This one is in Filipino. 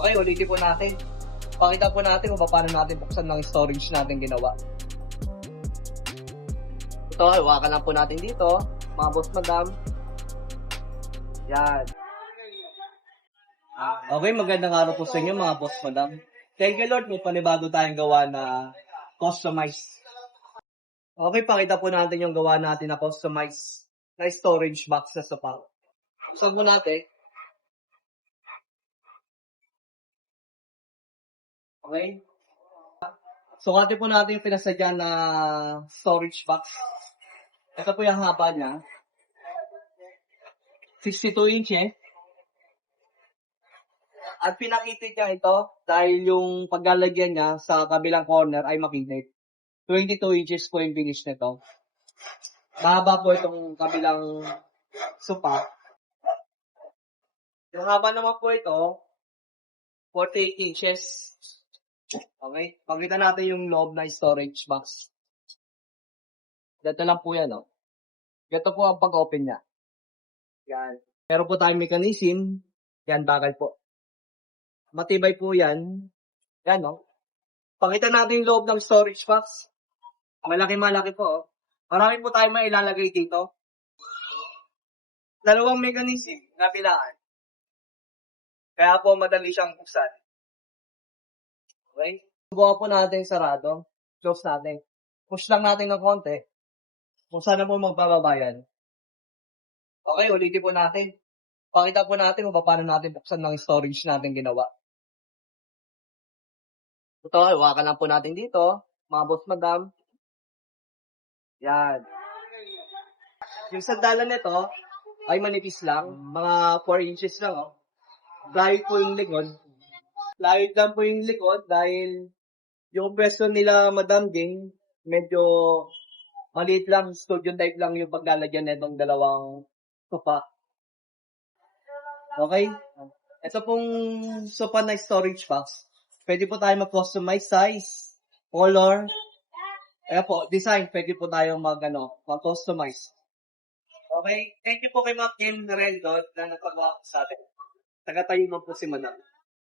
Okay, ulitin po natin. Pakita po natin kung paano natin buksan ng storage natin ginawa. Ito, hawakan lang po natin dito. Mga boss madam. Yan. Okay, magandang araw po sa inyo mga boss madam. Thank you Lord, may panibago tayong gawa na customized. Okay, pakita po natin yung gawa natin na customized na storage box sa sopa. Buksan po natin. Okay. Sukati po natin yung pinasadya na storage box. Ito po yung haba niya. 62 inches. At pinakitid niya ito dahil yung paglalagyan niya sa kabilang corner ay makinit. 22 inches po yung finish nito. Mahaba po itong kabilang sopa. Yung haba naman po ito, 48 inches. Okay? Pakita natin yung loob na storage box. Dito lang po yan, oh. Ito po ang pag-open niya. Yan. Meron po tayong mechanism. Yan, bakal po. Matibay po yan. Yan, oh. Pakita natin yung loob ng storage box. Malaki-malaki po, oh. Marami po tayong mailalagay dito. Dalawang mechanism na bilaan. Kaya po madali siyang buksan. Okay? Subukan po natin sarado. Close natin. Push lang natin ng konti. Kung saan na po magbababayan. Okay, ulitin po natin. Pakita po natin kung paano natin buksan ng storage natin ginawa. Ito, hawakan lang po natin dito. Mga boss madam. Yan. Yung sandalan nito ay manipis lang. Mga 4 inches lang, oh. Lahit po yung likod. Lahit lang po yung likod dahil yung pwesto nila Madam Jing, medyo maliit lang, studio type lang yung paglalagyan nitong dalawang sofa. Okay? Ito pong sofa na storage box. Pwede po tayo mag-customize size, color, po, design. Pwede po tayo mag-customize. Okay? Thank you po kay Ma'am Kim Rendon na nagpagawa sa atin. Taga-tayo naman po si Madam.